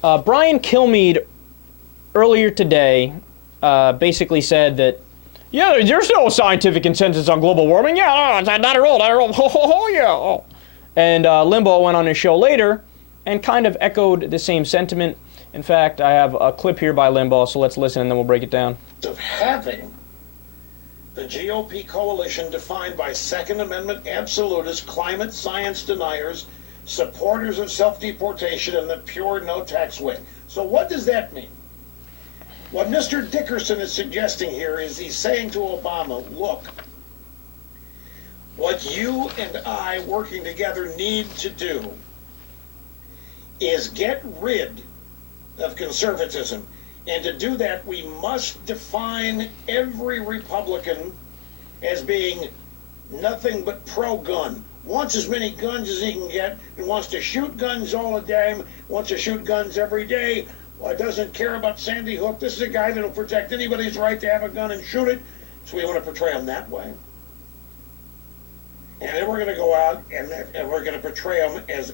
Brian Kilmeade earlier today basically said that, yeah, there's no scientific consensus on global warming. Yeah, no, not at all, not at all. Oh, yeah. Oh. And Limbaugh went on his show later and kind of echoed the same sentiment. In fact, I have a clip here by Limbaugh, so let's listen and then we'll break it down. Of having the GOP coalition defined by Second Amendment absolutists, climate science deniers, supporters of self-deportation, and the pure no-tax wing. So what does that mean? What Mr. Dickerson is suggesting here is he's saying to Obama, look, what you and I working together need to do is get rid of conservatism. And to do that, we must define every Republican as being nothing but pro-gun. Wants as many guns as he can get, and wants to shoot guns all the time, wants to shoot guns every day, doesn't care about Sandy Hook. This is a guy that will protect anybody's right to have a gun and shoot it. So we want to portray him that way. And then we're going to go out and we're going to portray him as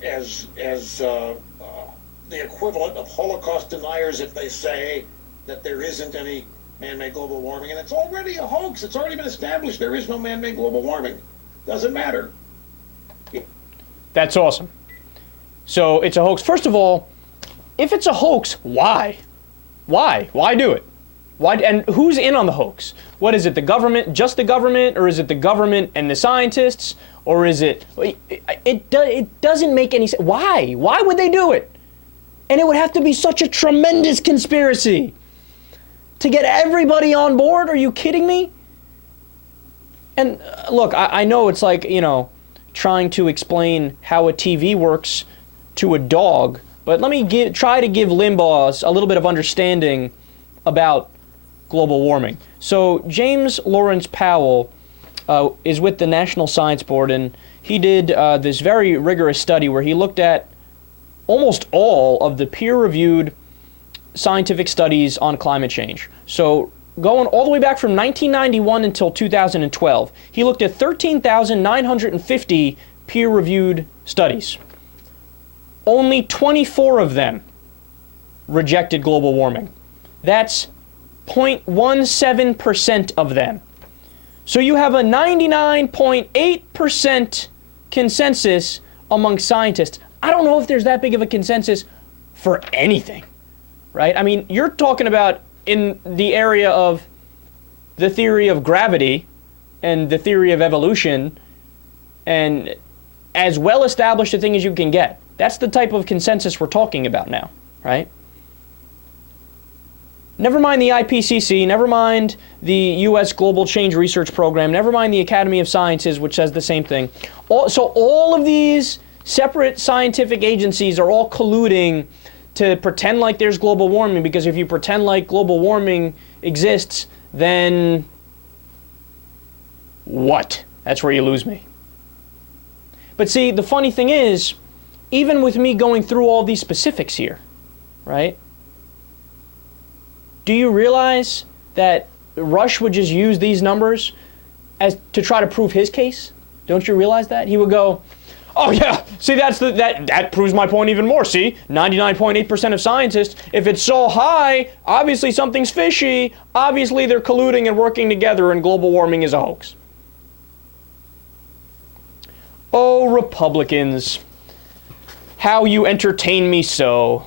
the equivalent of Holocaust deniers if they say that there isn't any man-made global warming. And it's already a hoax. It's already been established. There is no man-made global warming. Doesn't matter. That's awesome. So it's a hoax. First of all, if it's a hoax, why? Why? Why do it? Why? And who's in on the hoax? What is it, the government, just the government, or is it the government and the scientists, or is it... It doesn't make any sense. Why? Why would they do it? And it would have to be such a tremendous conspiracy to get everybody on board. Are you kidding me? And look, I know it's like, trying to explain how a TV works to a dog, but let me try to give Limbaugh a little bit of understanding about global warming. So James Lawrence Powell is with the National Science Board, and he did this very rigorous study where he looked at almost all of the peer-reviewed scientific studies on climate change. So going all the way back from 1991 until 2012, he looked at 13,950 peer-reviewed studies. Only 24 of them rejected global warming. That's 0.17% of them. So you have a 99.8% consensus among scientists. I don't know if there's that big of a consensus for anything, right? I mean, you're talking about in the area of the theory of gravity and the theory of evolution, and as well established a thing as you can get. That's the type of consensus we're talking about now, right? Never mind the IPCC, never mind the U.S. Global Change Research Program, never mind the Academy of Sciences, which says the same thing. So all of these separate scientific agencies are all colluding to pretend like there's global warming, because if you pretend like global warming exists, then what? That's where you lose me. But see, the funny thing is, even with me going through all these specifics here, right? Do you realize that Rush would just use these numbers as to try to prove his case? Don't you realize that? He would go, oh yeah, see that proves my point even more. See, 99.8% of scientists, if it's so high, obviously something's fishy. Obviously they're colluding and working together, and global warming is a hoax. Oh, Republicans, how you entertain me so.